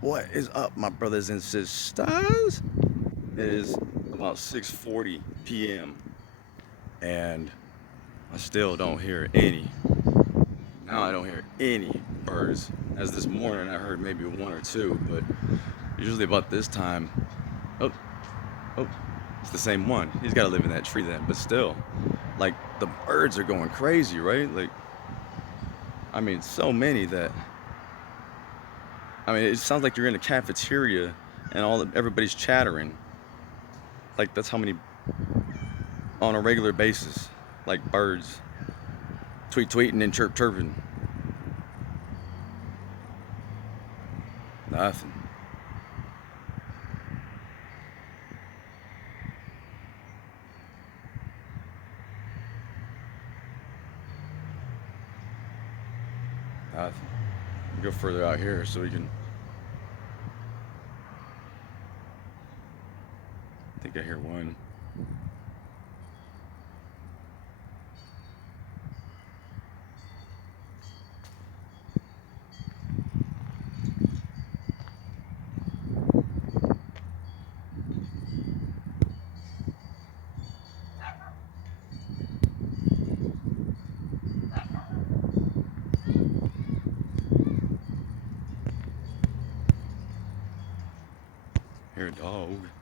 What is up, my brothers and sisters? It is about 6:40 p.m. and I still don't hear any. Now I don't hear any birds. As this morning I heard maybe one or two, but usually about this time, oh, oh, it's the same one. He's got to live in that tree then, but still, like the birds are going crazy, right? Like, I mean, so many that it sounds like you're in a cafeteria and everybody's chattering. Like that's how many on a regular basis, like birds tweeting and chirping. Nothing. Nothing. Go further out here so we can. I think I hear one. Hear a dog.